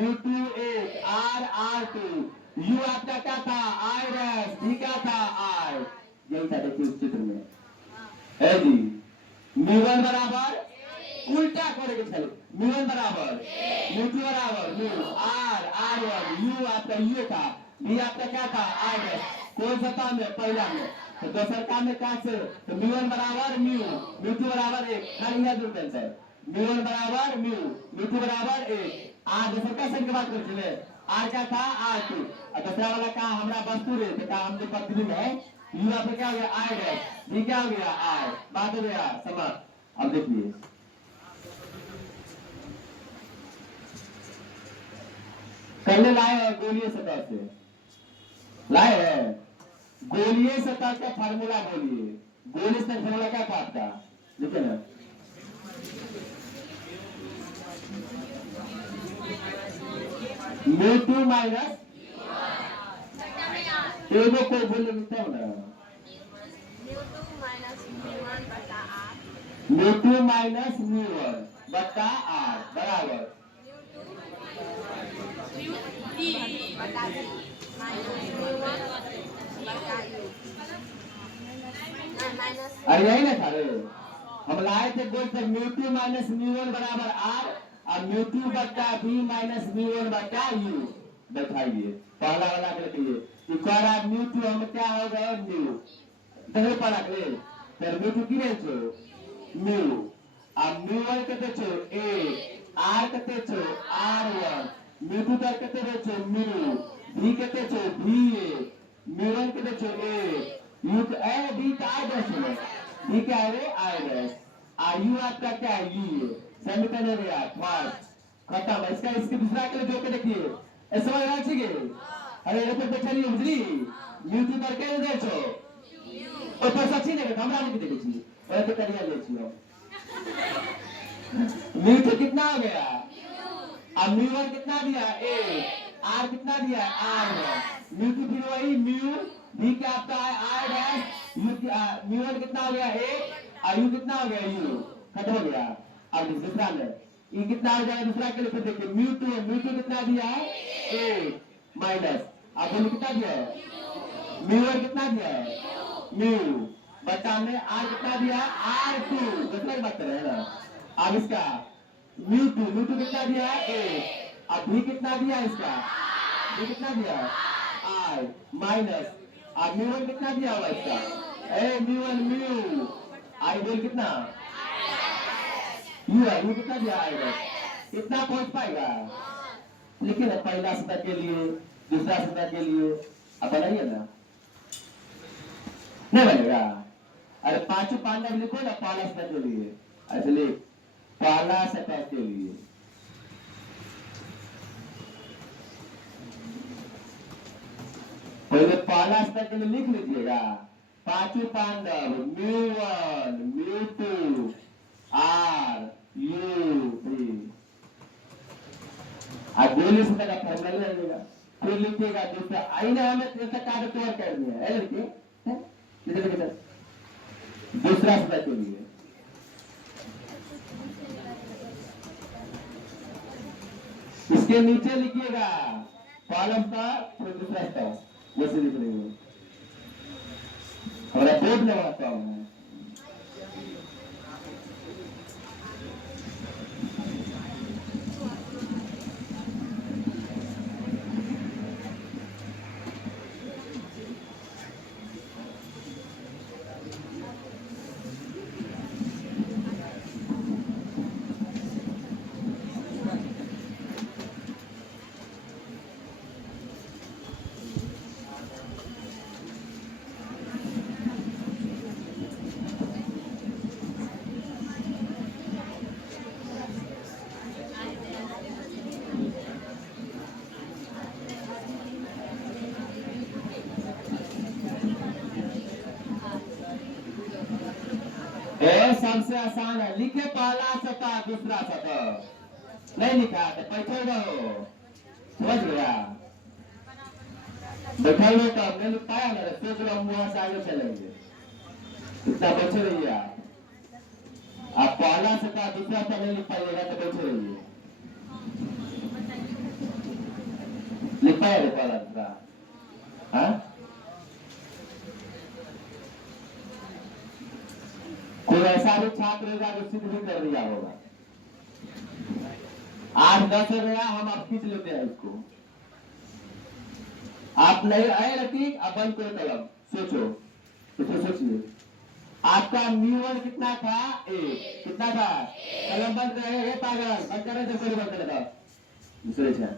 1 r r2 u आपका क्या था i डैश b क्या था i यही था देखिए इस चित्र में है जी μ1 बराबर उल्टा करेंगे चलो μ1 बराबर μ2 बराबर μ r r1 u आपका u था b आपका क्या था i डैश कौन सा था में पहला में तो दूसरा काम में क्या से तो μ1 बराबर μ2 बराबर 1 खाली है दूर है μ1 बराबर μ2 बराबर 1 r दूसरा का संख्या बात कर चले r क्या था r2 और दूसरा वाला का हमरा वस्तु रे तो का हमने प्रतिबिंब है u आपका क्या हो गया i डैश b क्या हो गया i बात हो गया समाप्त अब देखिए कल लाए हैं गोलीय सतह से लाए हैं गोलीय सतह का फार्मूला बोलिए गोलीय सतह फार्मूला क्या था आपका देखिए ना μ2 माइनस एगो को बोले मिलता है ना μ2 माइनस μ1 बटा r बराबर अरे यही ना था रे हम लाए थे बोल तक μ2 माइनस μ1 बराबर r और μ2 बटा b माइनस μ1 बटा u बैठाइए पहला वाला के लिए इकारा μ2 हम क्या हो गए μ तने पढ़ा ले फिर μ2 की रहे छो μ अब μ1 कहते छो a r कहते छो r1 μ2 तर कहते छो μ b कहते छो b μ1 कहते छो a u a b का i डैश है b क्या है i डैश u आपका क्या है u समीकरण हो गया फर्स्ट खत्म इसका इसके दूसरा के जो के देखिए ऐसा समझ रहा है अरे ये तो बैठा नहीं बुझली μ2 तर के दे छो ऊपर सच्ची नहीं हमरा नहीं देखे छी और तो करिया ले छियो μ2 कितना हो गया अब μ1 कितना दिया a r कितना दिया r μ2 फिर वही μ b क्या आपका है i डैश u μ1 कितना हो गया a और u कितना हो गया u खत्म हो गया अब दूसरा में ये कितना हो जाएगा दूसरा के लिए फिर देखिए μ2 कितना दिया है a माइनस अब कितना दिया है म्यू1 कितना दिया है म्यू, बच्चा ने आर कितना दिया R2, दूसरा की बात कर रहे हैं ना। अब इसका म्यू2 कितना दिया है ए, अब भी कितना दिया है इसका भी कितना दिया है I माइनस, अब म्यू1 कितना दिया हुआ इसका ए म्यू1 म्यू आई बोल कितना यू कितना दिया आएगा, कितना पहुंच पाएगा। लिखिए ना पहला सतह के लिए दूसरा सतह के लिए, अब बनाइए ना, नहीं बनेगा। अरे पांचों पांडव लिखो ना पहला सतह के लिए, अच्छा लिख पहला सतह के लिए। पहले पहला सतह के लिए लिख लीजिएगा, पांचों पांडव म्यू1 म्यू2 RU3, अब गोली सतह का फॉर्मूला लगेगा, फिर लिखिएगा दूसरा आईने हमें जैसा कार्य तैयार कर दिया है लिखिए दूसरा सतह के लिए। इसके नीचे लिखिएगा पहला सतह फिर दूसरा सतह, वैसे लिख लेंगे, हमारा बोर्ड में बनाता हूं। सबसे आसान है, लिखे पहला सतह दूसरा सतह, नहीं लिखा तो बैठे रहो, समझ गया, बैठे लो तब नहीं लिख पाया ना, सोच लो हम वहां से आगे चलेंगे, इतना बैठे रहिए आप पहला सतह दूसरा सतह नहीं लिख पाइएगा तो बैठे रहिए, लिख पाएगा पहला दूसरा, हाँ कोई ऐसा भी छात्र होगा जो सिद्ध भी कर दिया होगा, 8-10 हो गया, हम आप खींच लेते हैं इसको, आप नहीं आए रखी, अब बंद करो कलम, सोचो इसको सोचिए, आपका म्यू1 कितना था एक, कितना था कलम बंद करेंगे पागल, बंद करें तो कोई बंद करेगा दूसरे से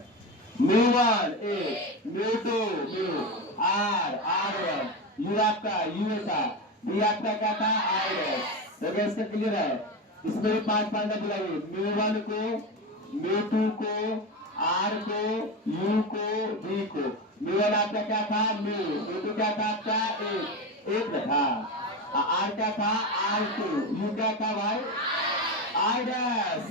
म्यू1 एक म्यू2 म्यू R1 यू आपका यू था, बी आपका क्या था R हो गया, इसका क्लियर है। इसमें भी 5 पांडव बुलाइए, म्यू1 को म्यू2 को R को U को D को, म्यू1 आपका क्या था म्यू2 क्या था आपका एक था, R क्या था R2, U क्या था भाई I डैश,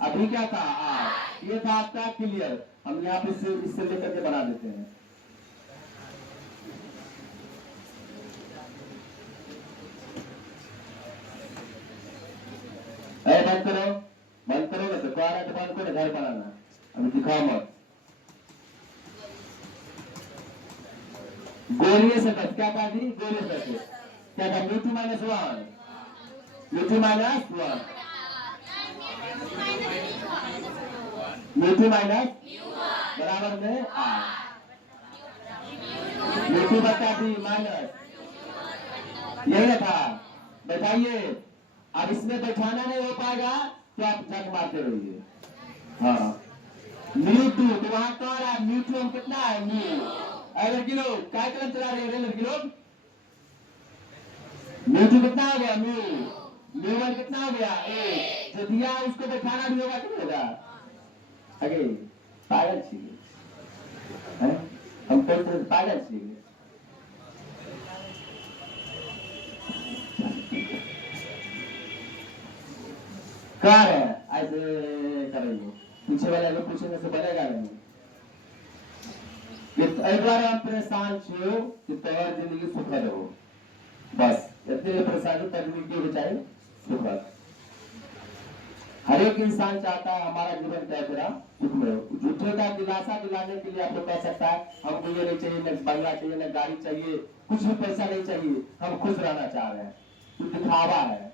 अभी क्या था R, ये था आपका क्लियर, हम यहाँ पे इससे लेकर के बना देते हैं। बंद करो ना तो क्या रहा है, बंद करो घर बनाना, अभी दिखाओ मत, गोलीय से बस क्या था जी, गोलीय से क्या था म्यू2 माइनस 1 म्यू2 माइनस 1 म्यू2 माइनस बराबर में R, म्यू2 बटा B माइनस, यही था, बैठाइए, अब इसमें बैठाना नहीं हो पाएगा तो आप झक मारते रहिए, हाँ म्यू2 तो वहां कौन रहा म्यू2 हम कितना है म्यू, लड़की लोग क्या कलम चला रहे हैं लड़की लोग, म्यू2 कितना हो गया म्यू1 कितना हो गया एक, जो दिया उसको बैठाना भी होगा कि नहीं होगा, आगे पागल चाहिए हम तो पागल चाहिए, क्या है ऐसे करेंगे, पीछे वाले लोग पूछेंगे से बनेगा नहीं, एक बार हम परेशान छो कि तोहर जिंदगी सुखद हो, बस इतने परेशानी तकलीफ की बचाई सुखद, हर एक इंसान चाहता है हमारा जीवन क्या सुख में हो, झूठे का दिलासा दिलाने के लिए आप लोग कह सकता है हमको ये नहीं चाहिए, न बंगला चाहिए, न गाड़ी चाहिए, कुछ भी पैसा नहीं चाहिए, हम खुश रहना चाह रहे हैं। तो दिखावा है।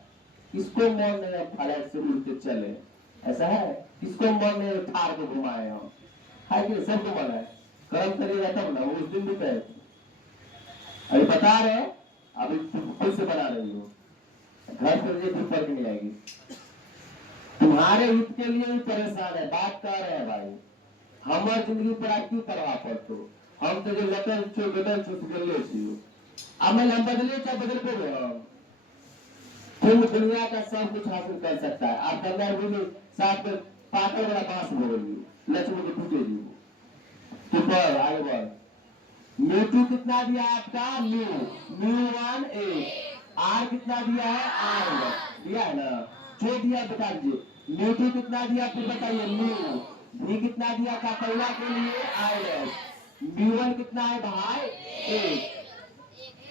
किसको मन है फ्लाइट से उड़ के चले, ऐसा है? किसको मन है थार को घुमाए हम, है कि सबको मन है? कर्म करिएगा तब ना, वो उस दिन भी कहे अभी बता रहे अभी खुद से बना रही हो, घर पर ये कोई फर्क नहीं आएगी। तुम्हारे हित के लिए भी परेशान है, बात कर रहे हैं भाई। हमारे जिंदगी पर क्यों परवाह करते हो? हम तो जो लटल छो गटल छो गले छियो, अब मैं हम बदले क्या बदल पे हो? तुम दुनिया का सब कुछ हासिल कर सकता है। आप अंदर भी साथ में पाकड़ वाला बांस बोलोगी, लक्ष्मी को टूटेगी। तो बढ़ आगे बढ़। म्यू कितना दिया आपका? Mu 1 a। आर कितना दिया है? आर दिया है ना, जो दिया बता दीजिए। म्यू कितना दिया फिर बताइए। म्यू भी कितना दिया था पहला के लिए? I S. म्यू 1 कितना है भाई? ए।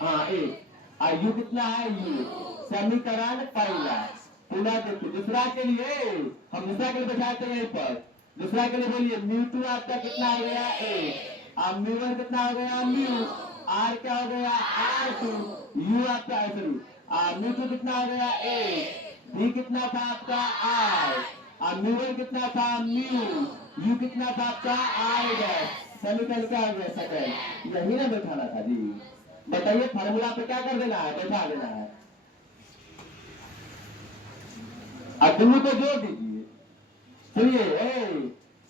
हाँ ए। और यू कितना है? यू। समीकरण पहला। पुनः देखिए दूसरा के लिए, हम दूसरा के लिए बैठाते हैं पर। दूसरा के लिए बोलिए म्यू 2 आपका कितना हो गया? ए। अब म्यू 1 कितना हो गया? म्यू। आर क्या हो गया? R2। यू आपका सॉरी म्यू 2 कितना हो गया? ए। भी कितना था आपका? आई। और म्यू 1 कितना था? म्यू। यू कितना था आपका? I dash. समीकरण क्या हो गया? सेकंड। यही ना बैठाना था जी। बताइए फार्मूला पे क्या कर देना है? बैठा देना है। अब दोनों को जोड़ दीजिए। सुनिए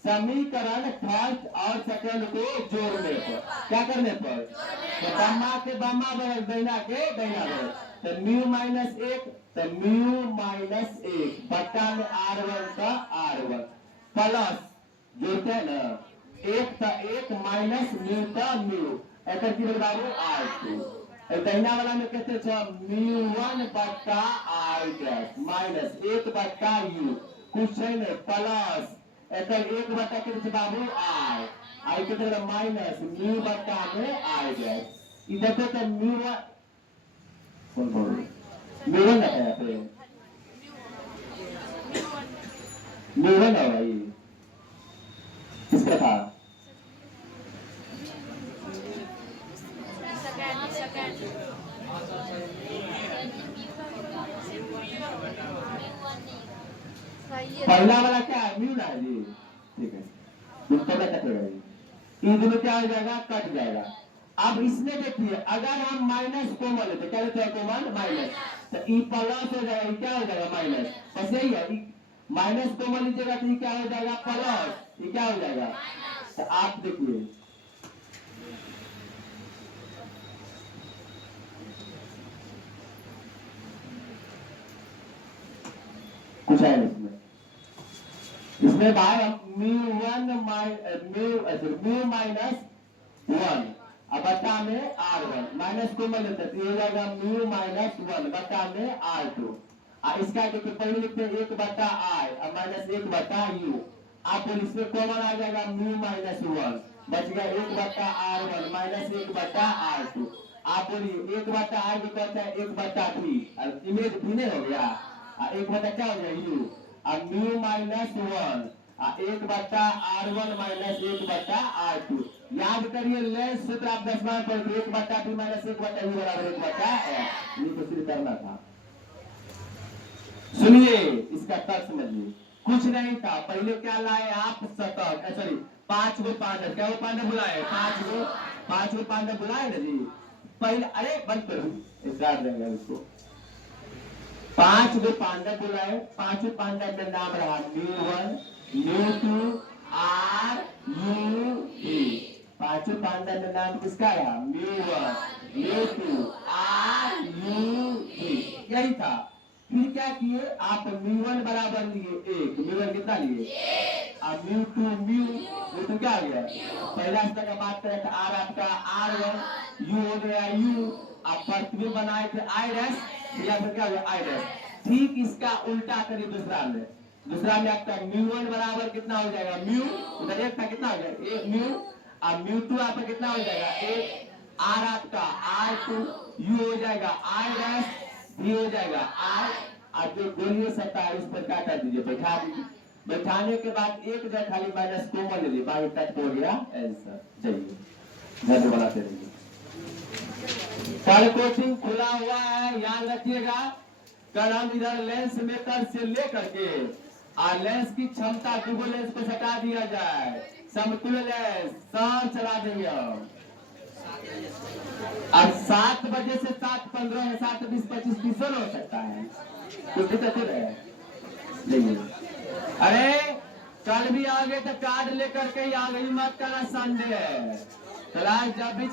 समीकरण फर्स्ट और सेकंड को जोड़ने पर क्या करने पर? तो बामा के बामा बगल, दैना के दैना बगल। तो म्यू माइनस 1, तो म्यू माइनस 1 बट्टा में R1 का R1 प्लस जोड़ते हैं ना, 1 का 1 माइनस म्यू का म्यू, एक बाबू R2। दैना वाला में कहते थे म्यू 1 बट्टा आई डैश माइनस 1 बट्टा यू, कुछ है नहीं, प्लस एक बट्टा के बाबू आई, आई के तरह माइनस म्यू बट्टा में आई डैश। इधर तो म्यू कौन बोल म्यू 1 है पे म्यू 1 है भाई, किसका था? पहला वाला क्या है? म्यू ना है जी, ठीक है। दूसरा क्या कटेगा जी? इन दोनों क्या हो जाएगा? कट जाएगा। अब इसमें देखिए अगर हम माइनस कॉमन लेते, क्या लेते हैं कॉमन? माइनस, तो ई प्लस हो जाएगा, ये क्या हो जाएगा? माइनस। बस यही है, माइनस कॉमन लीजिएगा तो ये क्या हो जाएगा? प्लस। ये क्या हो जाएगा? तो आप देखिए कुछ है इसमें भाई हम म्यू माइनस 1 अब बट्टा में R1 माइनस को मैं लेते हैं, ये जाएगा म्यू माइनस 1 बट्टा में R2। इसका देखिए पहले लिखते हैं 1 बट्टा I और माइनस 1 बट्टा U। आप इसमें कॉमन आ जाएगा म्यू माइनस 1, बच गया 1 बट्टा R1 माइनस 1 बट्टा R2। आप बोलिए 1 बट्टा I को कहते हैं 1 बट्टा V, और इमेज भी नहीं हो गया, 1 बट्टा क्या हो जाएगा? U। और म्यू माइनस 1 1 बट्टा R1 माइनस 1 बट्टा R2। याद करिए लेंस सूत्र आप 10 बार पढ़, 1 बट्टा बी माइनस 1 बट्टा यू बराबर 1 बट्टा f। ये तो सिर्फ करना था। सुनिए इसका तर्क समझिए, कुछ नहीं था। पहले क्या लाए आप? सतह, सॉरी 5 गो पांडव, क्या वो पांडव बुलाए? 5 गो पांडव बुलाए ना जी। पहले अरे बंद करो, स्टार्ट देंगे उसको। 5 गो पांडव बुलाए, 5 पांडव में नाम रहा म्यू 1 म्यू 2 R U E। 5 पांडव में नाम किसका रहा? म्यू 1 म्यू 2 R U E, यही था। फिर क्या किए आप? म्यू 1 बराबर लिए 1, म्यू 1 कितना लिए? अब म्यू 2 म्यू तो क्या हो गया? पहला स्तर का बात करें तो R आपका R1, U हो गया U। आप पृथ्वी बनाए थे आई डैश, या फिर क्या हो गया? I dash. ठीक इसका उल्टा करिए दूसरा में। दूसरा में आपका म्यू 1 बराबर कितना हो जाएगा? म्यू, उधर एक था कितना हो जाएगा? 1 म्यू। अब म्यू 2 आपका कितना हो जाएगा? 1 R आपका R2, U हो जाएगा आई डैश, V हो जाएगा I। और जो गोलीय सत्ता है उस पर क्या कर दीजिए? बैठा दीजिए। बैठाने के बाद एक जगह खाली माइनस कॉमन ले ली, बाकी कट हो गया आंसर। चलिए घर बनाते रहिए। कल कोचिंग खुला हुआ है, याद रखिएगा। कल हम इधर लेंस मेकर से लेकर के और लेंस की क्षमता डुबो लेंस को हटा दिया जाए, समतुल्य लेंस सब चला देंगे हम। अब 7 बजे से 7:15 7:20 25 तीसरा हो सकता है, कुछ दिक्कत है नहीं। अरे कल भी आगे तो कार्ड लेकर के आगे मत करना संडे है क्लास जब भी